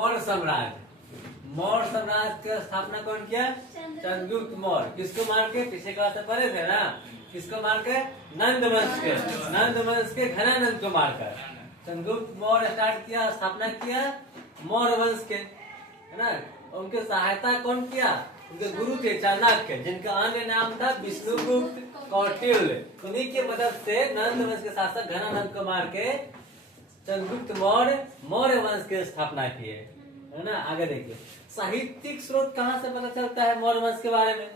मौर्य साम्राज्य। मौर्य साम्राज्य की स्थापना कौन किया? चंद्रगुप्त मौर्य। किसको मार के? पीछे क्लास में पढ़े थे ना, किसको मार के? नंद वंश के, नंद वंश के घनानंद को मारकर चंद्रगुप्त मौर्य स्टार्ट किया, स्थापना किया मौर्य वंश के, है ना। उनके सहायता कौन किया? उनके गुरु थे चाणक्य, जिनका अन्य नाम था विष्णुगुप्त कौटिल्य। उन्हीं की मदद से नंद वंश के शासक घनानंद को मार के चंद्रगुप्त मौर्य मौर्य वंश की स्थापना किए, है ना। आगे देखिए साहित्यिक स्रोत कहाँ से पता चलता है मौर्य वंश के बारे में?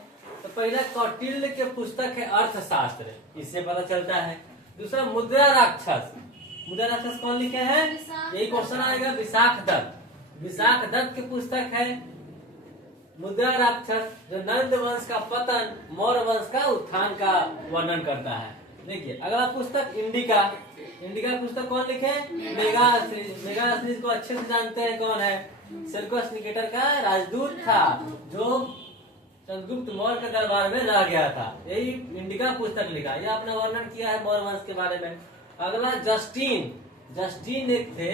तो पहला कौटिल्य के पुस्तक है अर्थशास्त्र, इससे पता चलता है। दूसरा मुद्रा राक्षस। मुद्रा राक्षस कौन लिखे हैं? यही क्वेश्चन आएगा। विशाख दत्त, विशाख दत्त की पुस्तक है मुद्रा राक्षस, जो नंद वंश का पतन मौर्य वंश का उत्थान का वर्णन करता है। देखिए अगला पुस्तक इंडिका। इंडिका पुस्तक कौन लिखे? मेगास्थनीज। मेगास्थनीज को अच्छे से जानते हैं, कौन है? सेल्यूकस निकेटर का राजदूत था, जो चंद्रगुप्त मौर्य के दरबार में रह गया था। यही इंडिका पुस्तक लिखा, यह अपना वर्णन किया है मौर्य वंश के बारे में। अगला जस्टिन। जस्टिन एक थे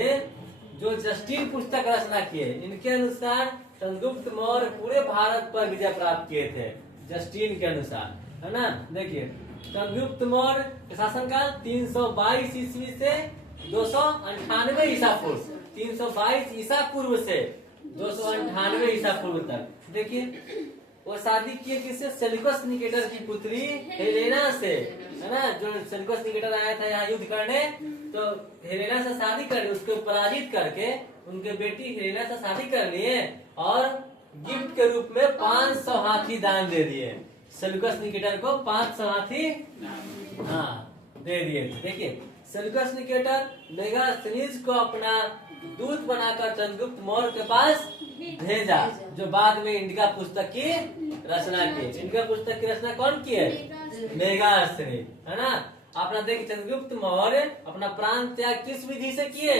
जो जस्टिन पुस्तक रचना किए। इनके अनुसार चंद्रगुप्त मौर्य पूरे भारत पर विजय प्राप्त किए थे, जस्टिन के अनुसार, है ना। देखिए चंद्रगुप्त मौर्य के शासनकाल 322 ईस्वी से 298 ईसा पूर्व, 322 ईसा पूर्व से 298 ईसा पूर्व तक। देखिए वो शादी किए किससे? सेल्यूकस निकेटर की पुत्री हेलेना से, है ना। जो सेल्यूकस निकेटर आया था यहाँ युद्ध करने, तो हेलेना से शादी कर, उसको पराजित करके उनके बेटी हेलेना से शादी कर लिए और गिफ्ट के रूप में 500 हाथी दान दे दिए। सेल्यूकस निकेटर को 500 हाथी दे दिए। देखिए सेल्यूकस निकेटर मेगास्थनीज को अपना दूत बनाकर चंद्रगुप्त मौर्य के पास भेजा, जो बाद में इंडिका पुस्तक की रचना की। इंडिका पुस्तक की रचना कौन की है? मेगास्थनीज, है ना। अपना देखिए चंद्रगुप्त मौर्य अपना प्राण त्याग किस विधि से किए?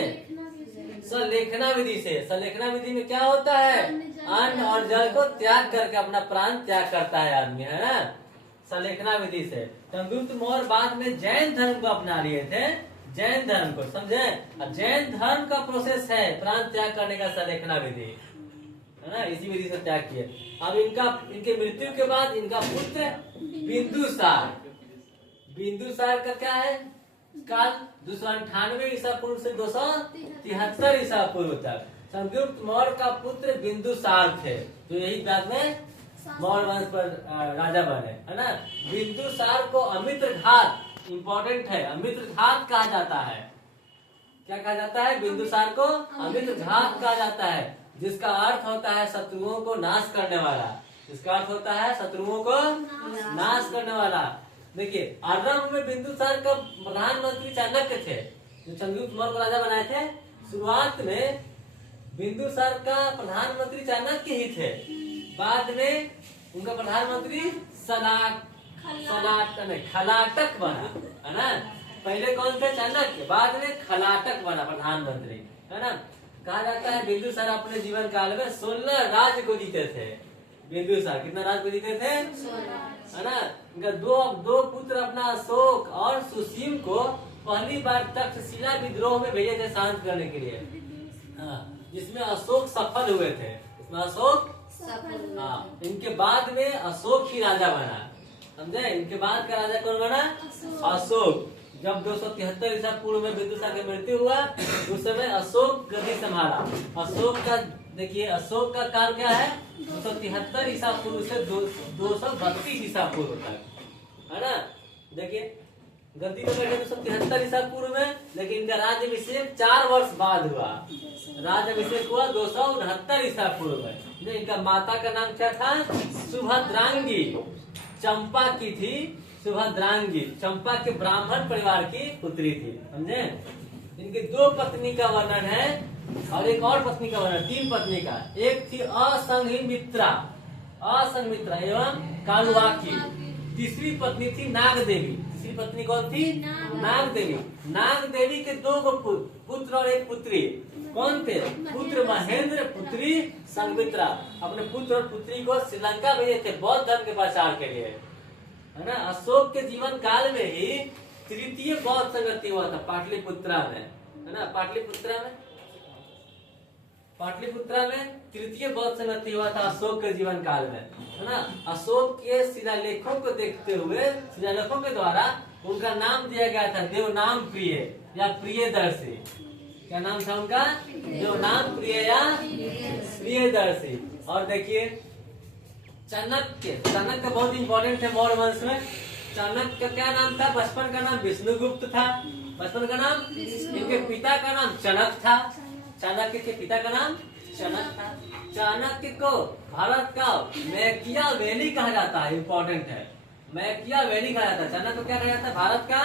सलेखना विधि से। सलेखना विधि में क्या होता है? अन्न और जल को त्याग करके अपना प्राण त्याग करता है आदमी, है ना, सलेखना विधि से। चंद्रगुप्त मौर्य बाद में जैन धर्म को अपना लिए थे, जैन धर्म को, समझे। जैन धर्म का प्रोसेस है प्राण त्याग करने का, सलेखना विधि, है ना, इसी विधि से त्याग किए। अब इनके मृत्यु के बाद इनका पुत्र बिंदुसार। बिंदुसार का क्या है काल? 298 ईसा पूर्व से 273 ईसा पूर्व तक चंद्रगुप्त मौर्य का पुत्र बिंदुसार थे, जो यही बाद में मौर्य वंश पर राजा बने, है ना। बिंदुसार को अमित्र घात, इंपॉर्टेंट है, अमित्र घात कहा जाता है। क्या कहा जाता है? बिंदुसार को अमित्र घात कहा जाता है, जिसका अर्थ होता है शत्रुओं को नाश करने वाला। जिसका अर्थ होता है शत्रुओं को नाश करने वाला। देखिए आरंभ में बिंदुसार का प्रधानमंत्री चाणक्य थे, जो चंद्रगुप्त मौर्य को राजा बनाए थे। शुरुआत में बिंदुसार का प्रधानमंत्री चाणक्य ही थे, बाद में उनका प्रधानमंत्री खलाटक बना, है ना। पहले कौन थे? चाणक्य, बाद में खलाटक बना प्रधानमंत्री, है ना। कहा जाता है बिंदुसार अपने जीवन काल में 16 राज्य को जीते थे। बिंदुसार कितना राज्य को जीते थे? है ना। इनका दो पुत्र अपना अशोक और सुसीम को पहली बार तक्षशिला विद्रोह में भेजे थे शांत करने के लिए, जिसमें अशोक सफल हुए थे। इसमें अशोक इनके बाद में अशोक ही राजा बना, समझे। इनके बाद का राजा कौन बना? अशोक। जब 273 ईसा पूर्व में बिंदुसार की मृत्यु हुआ, उस समय अशोक गद्दी संभाला। अशोक का देखिए अशोक का काल क्या है? 273 ईसा पूर्व से 232 ईसा पूर्व तक, है ना। देखिए गद्दी पर बैठे 273 ईसा पूर्व में, लेकिन इनका राज्याभिषेक 4 वर्ष बाद हुआ। राज्याभिषेक हुआ 269 ईसा पूर्व में। इनका माता का नाम क्या था? सुभद्रांगी, चंपा की थी सुभद्रांगी। चंपा के ब्राह्मण परिवार की पुत्री थी, समझे। इनकी 2 पत्नी का वर्णन है और एक और पत्नी का वर्णन, 3 पत्नी का। एक थी असंघमित्रा एवं कालुवाकी। तीसरी पत्नी थी नागदेवी। तीसरी पत्नी कौन थी? नागदेवी। नागदेवी के 2 पुत्र और एक पुत्री। कौन थे? पुत्र महेंद्र, पुत्री संघमित्रा। अपने पुत्र और पुत्री को श्रीलंका भेजे थे बौद्ध धर्म के प्रचार के लिए, है ना। अशोक के जीवन काल में ही तृतीय बौद्ध संगति हुआ था पाटलिपुत्रा में, है ना। पाटलिपुत्रा में पाटलिपुत्रा में तृतीय बौद्ध संगति हुआ था अशोक के जीवन काल में, है ना। अशोक के शिलालेखों को देखते हुए शिलालेखों के द्वारा उनका नाम दिया गया था देवनाम प्रिय या प्रियदर्शी। क्या नाम था उनका? देवनाम प्रिय या प्रियदर्शी। और देखिए चाणक्य बहुत इंपॉर्टेंट है मौर्य वंश में। चाणक्य का क्या नाम था? बचपन का नाम विष्णुगुप्त था। बचपन का नाम, इनके पिता का नाम चणक था। चाणक्य के पिता का नाम चणक था। चाणक्य को भारत का मैकियावेली कहा जाता है, इंपॉर्टेंट है, मैकियावेली कहा जाता है। चाणक्य को क्या कहा जाता है? भारत का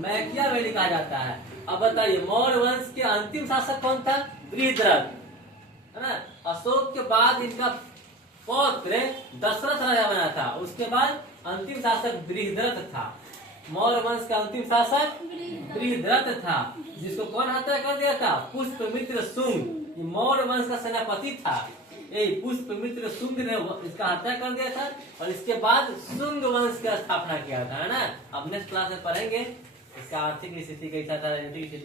मैकियावेली कहा जाता है। अब बताइए मौर्य वंश के अंतिम शासक कौन था? बृहद्रथ, है ना। अशोक के बाद इनका पौत्र दशरथ राजा बना था। उसके बाद अंतिम शासक बृहद्रथ था। मौर्य वंश का अंतिम शासक बृहद्रथ था, जिसको कौन हत्या कर दिया था? पुष्पमित्र शुंग। मौर्य वंश का सेनापति था, ये पुष्पमित्र शुंग ने इसका हत्या कर दिया था। और इसके बाद शुंग वंश की स्थापना किया था, है ना। अब नेक्स्ट क्लास में पढ़ेंगे इसका आर्थिक स्थिति कैसा था, राजनीतिक स्थिति